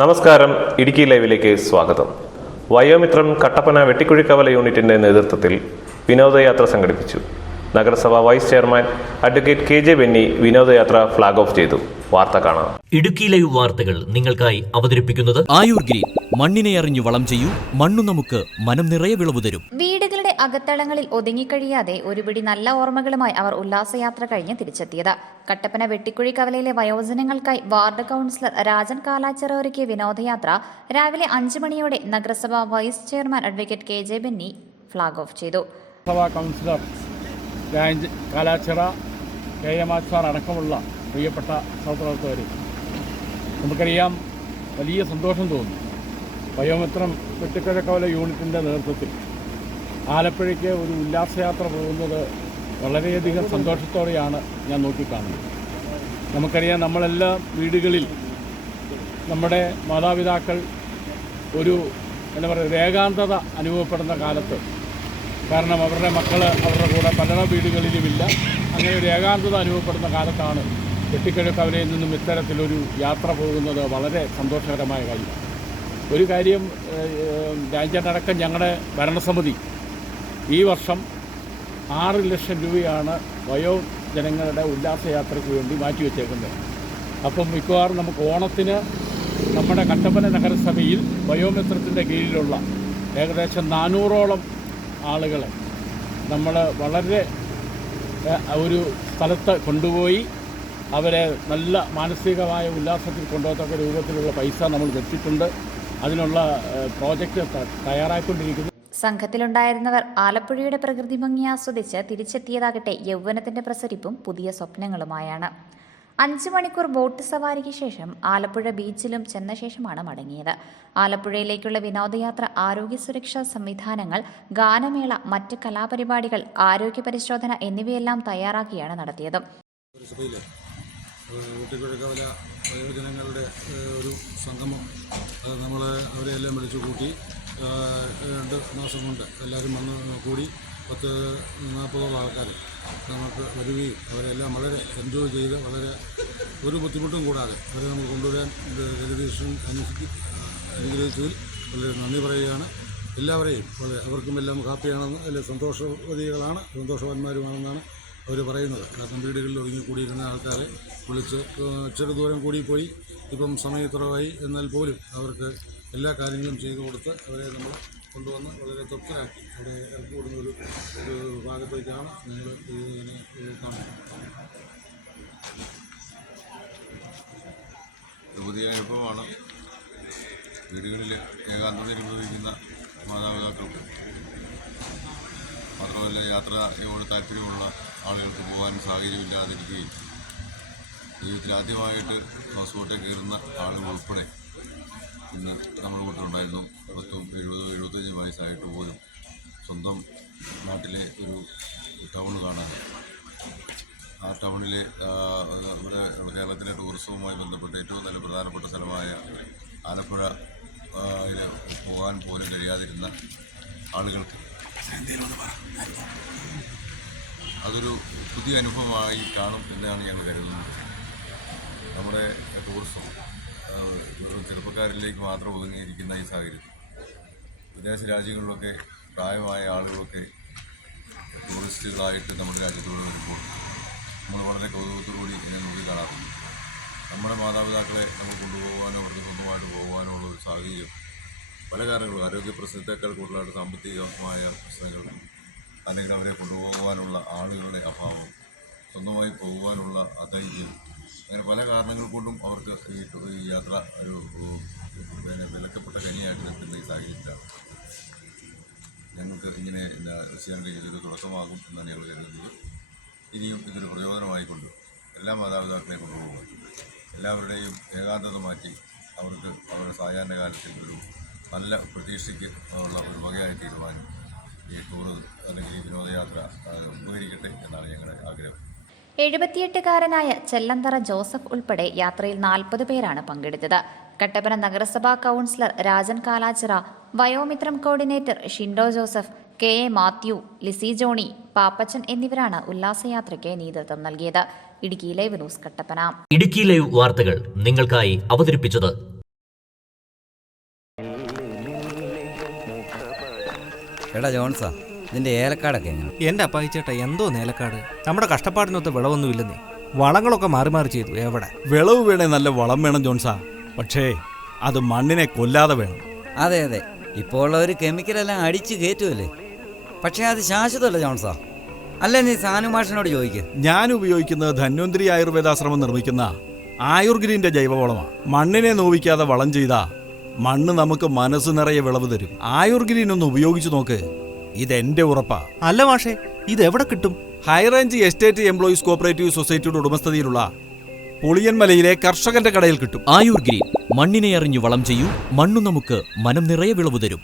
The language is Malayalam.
നമസ്കാരം. ഇടുക്കി ലൈവിലേക്ക് സ്വാഗതം. വയോമിത്രം കട്ടപ്പന വെട്ടിക്കുഴിക്കവല യൂണിറ്റിന്റെ നേതൃത്വത്തിൽ വിനോദയാത്ര സംഘടിപ്പിച്ചു. നഗരസഭ vice chairman advocate KJ Benny വിനോദയാത്ര ഫ്ളാഗ് ഓഫ് ചെയ്തു. വാർത്ത കാണാം. ഇടുക്കി ലൈവ് വാർത്തകൾ നിങ്ങൾക്കായി അവതരിപ്പിക്കുന്നത് ആയുർ ഗ്രീൻ. മണ്ണിനെ അറിഞ്ഞു വളം ചെയ്യൂ, മണ്ണു നമുക്ക് മനം നിറയെ വിളവ് തരും. വീടുകളുടെ അകത്തളങ്ങളിൽ ഒതുങ്ങിക്കഴിയാതെ ഒരുപിടി നല്ല ഓർമ്മകളുമായി അവർ ഉല്ലാസയാത്ര കഴിഞ്ഞ് തിരിച്ചെത്തിയത്. കട്ടപ്പന വെട്ടിക്കുഴി കവലയിലെ വയോജനങ്ങൾക്കായി വാർഡ് കൗൺസിലർ രാജൻ കാലാച്ചിറ ഒരുക്കിയ വിനോദയാത്ര രാവിലെ 5 മണിയോടെ നഗരസഭ vice chairman advocate KJ Benny flag off ചെയ്തു. സഭാ കൗൺസിലർ കാലാച്ചിറ KM സാർ അടക്കമുള്ള പ്രിയപ്പെട്ട സഹപ്രവർത്തകർ, നമുക്കറിയാം, വലിയ സന്തോഷം തോന്നുന്നു. വയോമിത്രം വെട്ടിക്കുഴിക്കവല യൂണിറ്റിൻ്റെ നേതൃത്വത്തിൽ ആലപ്പുഴയ്ക്ക് ഒരു ഉല്ലാസയാത്ര പോകുന്നത് വളരെയധികം സന്തോഷത്തോടെയാണ് ഞാൻ നോക്കിക്കാണുന്നത്. നമുക്കറിയാം, നമ്മളെല്ലാ വീടുകളിൽ നമ്മുടെ മാതാപിതാക്കൾ ഒരു ഏകാന്തത അനുഭവപ്പെടുന്ന കാലത്ത്, കാരണം അവരുടെ മക്കൾ അവരുടെ കൂടെ പല വീടുകളിലുമില്ല, അങ്ങനെ ഒരു ഏകാന്തത അനുഭവപ്പെടുന്ന കാലത്താണ് വെട്ടിക്കുഴിക്കവലയിൽ നിന്നും ഇത്തരത്തിലൊരു യാത്ര പോകുന്നത് വളരെ സന്തോഷകരമായ കാര്യമാണ്. ഒരു കാര്യം, രാജ്യത്തടക്കം ഞങ്ങളുടെ ഭരണസമിതി ഈ വർഷം 6 ലക്ഷം രൂപയാണ് വയോജനങ്ങളുടെ ഉല്ലാസയാത്രയ്ക്ക് വേണ്ടി മാറ്റിവെച്ചേക്കുന്നത്. അപ്പം മിക്കവാറും നമുക്ക് ഓണത്തിന് നമ്മുടെ കട്ടപ്പന നഗരസഭയിൽ വയോമിത്രത്തിൻ്റെ കീഴിലുള്ള ഏകദേശം 400ഓളം ആളുകളെ നമ്മൾ വളരെ ഒരു സ്ഥലത്ത് കൊണ്ടുപോയി അവരെ നല്ല മാനസികമായ ഉല്ലാസത്തിൽ കൊണ്ടുപോകത്തക്ക രൂപത്തിലുള്ള പൈസ നമ്മൾ വെച്ചിട്ടുണ്ട്. അതിനുള്ള പ്രോജക്റ്റ് തയ്യാറായിക്കൊണ്ടിരിക്കുന്നു. സംഘത്തിലുണ്ടായിരുന്നവർ ആലപ്പുഴയുടെ പ്രകൃതി ഭംഗി ആസ്വദിച്ച് തിരിച്ചെത്തിയതാകട്ടെ യൗവനത്തിന്റെ പ്രസരിപ്പും പുതിയ സ്വപ്നങ്ങളുമായാണ്. 5 മണിക്കൂർ ബോട്ട് സവാരിക്ക് ശേഷം ആലപ്പുഴ ബീച്ചിലും ചെന്ന ശേഷമാണ് മടങ്ങിയത്. ആലപ്പുഴയിലേക്കുള്ള വിനോദയാത്ര ആരോഗ്യ സുരക്ഷാ സംവിധാനങ്ങൾ, ഗാനമേള, മറ്റ് കലാപരിപാടികൾ, ആരോഗ്യ പരിശോധന എന്നിവയെല്ലാം തയ്യാറാക്കിയാണ് നടത്തിയത്. വെട്ടിക്കുഴിക്കവല വയോജനങ്ങളുടെ ഒരു സംഗമം, നമ്മൾ അവരെയെല്ലാം വിളിച്ചു കൂട്ടി 2 മാസം കൊണ്ട് എല്ലാവരും വന്ന് കൂടി 10-40ഓളം ആൾക്കാർ നമുക്ക് വരികയും അവരെല്ലാം വളരെ എൻജോയ് ചെയ്ത് വളരെ ഒരു ബുദ്ധിമുട്ടും കൂടാതെ അവരെ നമ്മൾ കൊണ്ടുവരാൻ ജഗദീഷൻ അനുഗ്രഹിച്ചതിൽ വളരെ നന്ദി പറയുകയാണ്. എല്ലാവരെയും വളരെ അവർക്കും എല്ലാം ഹാപ്പിയാണെന്ന്, അല്ലെങ്കിൽ സന്തോഷവാന്മാരുമാണെന്നാണ് അവർ പറയുന്നത്. കാരണം വീടുകളിൽ ഒതുങ്ങിക്കൂടിയിരുന്ന ആൾക്കാരെ വിളിച്ച് ഇച്ചിരി ദൂരം കൂടിപ്പോയി, ഇപ്പം സമയത്തുറവായി, എന്നാൽ പോലും അവർക്ക് എല്ലാ കാര്യങ്ങളും ചെയ്തു കൊടുത്ത് അവരെ നമ്മൾ കൊണ്ടുവന്ന് വളരെ തൃപ്തരാക്കി അവിടെ ഇറക്കി വിടുന്ന ഒരു ഭാഗത്തേക്കാണ് നിങ്ങൾ ഇതിനെ കാണുന്നത്. പുതിയ അനുഭവമാണ്. വീടുകളിൽ ഏകാന്തത അനുഭവിക്കുന്ന മാതാപിതാക്കൾക്ക് മാത്രമല്ല, യാത്രയോട് താല്പര്യമുള്ള ആളുകൾക്ക് പോകാൻ സാഹചര്യമില്ലാതിരിക്കുകയും ജീവിതത്തിൽ ആദ്യമായിട്ട് ഹൗസ് ബോട്ടിൽ കയറുന്ന ആളുകൾ ഉൾപ്പെടെ ഇന്ന് നമ്മുടെ കൂട്ടിലുണ്ടായിരുന്നു. 70-75 വയസ്സായിട്ട് പോലും സ്വന്തം നാട്ടിലെ ഒരു ടൗൺ കാണാൻ, ആ ടൗണിൽ നമ്മുടെ കേരളത്തിലെ ടൂറിസവുമായി ബന്ധപ്പെട്ട് ഏറ്റവും നല്ല പ്രധാനപ്പെട്ട സ്ഥലമായ ആലപ്പുഴ പോകാൻ പോലും കഴിയാതിരുന്ന ആളുകൾക്ക് അതൊരു പുതിയ അനുഭവമായി കാണും എന്നാണ് ഞങ്ങൾ കരുതുന്നത്. നമ്മുടെ ടൂറിസം ചെറുപ്പക്കാരിലേക്ക് മാത്രം ഒതുങ്ങിയിരിക്കുന്ന ഈ സാഹചര്യത്തിൽ വിദേശ രാജ്യങ്ങളിലൊക്കെ പ്രായമായ ആളുകളൊക്കെ ടൂറിസ്റ്റുകളായിട്ട് നമ്മുടെ രാജ്യത്തോട് വരുമ്പോൾ നമ്മൾ വളരെ കൗതുകത്തോടുകൂടി ഇതിനെ നോക്കി കാണാറുണ്ട്. നമ്മുടെ മാതാപിതാക്കളെ നമ്മൾ കൊണ്ടുപോകാനോ അവർക്ക് സ്വന്തമായിട്ട് പോകുവാനോ ഉള്ള ഒരു സാഹചര്യം പല കാരണങ്ങളും, ആരോഗ്യ പ്രശ്നത്തേക്കാൾ കൂടുതലായിട്ട് സാമ്പത്തികമായ പ്രശ്നങ്ങൾ, അല്ലെങ്കിൽ അവരെ കൊണ്ടുപോകാനുള്ള ആളുകളുടെ അഭാവം, സ്വന്തമായി പോകുവാനുള്ള അധൈര്യം, അങ്ങനെ പല കാരണങ്ങൾ കൊണ്ടും അവർക്ക് ഈ യാത്ര ഒരു വിലക്കപ്പെട്ട കനിയായിട്ട് നിൽക്കുന്ന ഈ സാഹചര്യത്തിലാണ് ഞങ്ങൾക്ക് ഇങ്ങനെ ചെയ്യാൻ കഴിഞ്ഞതൊരു തുടക്കമാകും എന്നാണ് ഞങ്ങൾ കരുതുന്നത്. ഇനിയും ഇതൊരു പ്രചോദനമായിക്കൊണ്ട് എല്ലാ മാതാപിതാക്കളെയും കൊണ്ടുപോകുക, എല്ലാവരുടെയും ഏകാന്തത മാറ്റി അവർക്ക് അവരുടെ സായാഹ്ന കാലത്തിൽ ഒരു നല്ല പ്രതീക്ഷയ്ക്ക് ഉള്ള ഒരു വകയായി തീരുമാനം ഈ ടൂർ അല്ലെങ്കിൽ ഈ വിനോദയാത്ര ഉപകരിക്കട്ടെ എന്നാണ് ഞങ്ങളുടെ ആഗ്രഹം. 78-കാരനായ ചെല്ലന്തറ ജോസഫ് ഉൾപ്പെടെ യാത്രയിൽ 40 പേരാണ് പങ്കെടുത്തത്. കട്ടപ്പന നഗരസഭാ councillor Rajan Kalachira, Vayomithram coordinator Shindo Joseph, KA Mathew, Lissy Johny, Pappachan എന്നിവരാണ് ഉല്ലാസയാത്രയ്ക്ക് നേതൃത്വം നൽകിയത്. Idukki live news Kattappana. Idukki live വാർത്തകൾ നിങ്ങൾക്കായി അവതരിപ്പിച്ചത് എടാ ജോൺസാ, ഇതിന്റെ ഏലക്കാടൊക്കെ എങ്ങനെ? എൻ്റെ അപ്പായി ചേട്ടാ എന്തോ നേലക്കാട്, നമ്മുടെ കഷ്ടപ്പാടിനൊത്ത് വിളവൊന്നുമില്ലെന്നേ. വളങ്ങളൊക്കെ മാറി മാറി ചെയ്തു. എവിടെ വിളവ് വേണേ നല്ല വളം വേണം ജോൺസാ, പക്ഷേ അത് മണ്ണിനെ കൊല്ലാതെ വേണം. അതെ അതെ, ഇപ്പോൾ ഉള്ളവർ കെമിക്കലെല്ലാം അടിച്ച് കയറ്റുമല്ലേ. പക്ഷേ അത് ശാശ്വതമല്ല ജോൺസാ. അല്ലേ, നീ സാനു മാഷിനോട് ചോദിക്കുക. ഞാൻ ഉപയോഗിക്കുന്നത് ധന്വന്തരി ആയുർവേദാശ്രമം നിർമ്മിക്കുന്ന ആയുർഗ്രീൻ്റെ ജൈവവളമാണ്. മണ്ണിനെ നോവിക്കാതെ വളം ചെയ്താ മണ്ണ് നമുക്ക് മനസ്സ് നിറയെ വിളവ് തരും. ആയുർഗ്രീൻ ഒന്ന് ഉപയോഗിച്ചു നോക്ക്, ഇതെന്റെ ഉറപ്പാ. അല്ല മാഷേ, ഇത് എവിടെ കിട്ടും? ഹൈറേഞ്ച് എസ്റ്റേറ്റ് എംപ്ലോയീസ് കോപ്പറേറ്റീവ് സൊസൈറ്റിയുടെ ഉടമസ്ഥതയിലുള്ള പുളിയൻമലയിലെ കർഷകന്റെ കടയിൽ കിട്ടും. ആയുർ ഗ്രീൻ, മണ്ണിനെ അറിഞ്ഞു വളം ചെയ്യൂ, മണ്ണു നമുക്ക് മനം നിറയെ വിളവ് തരും.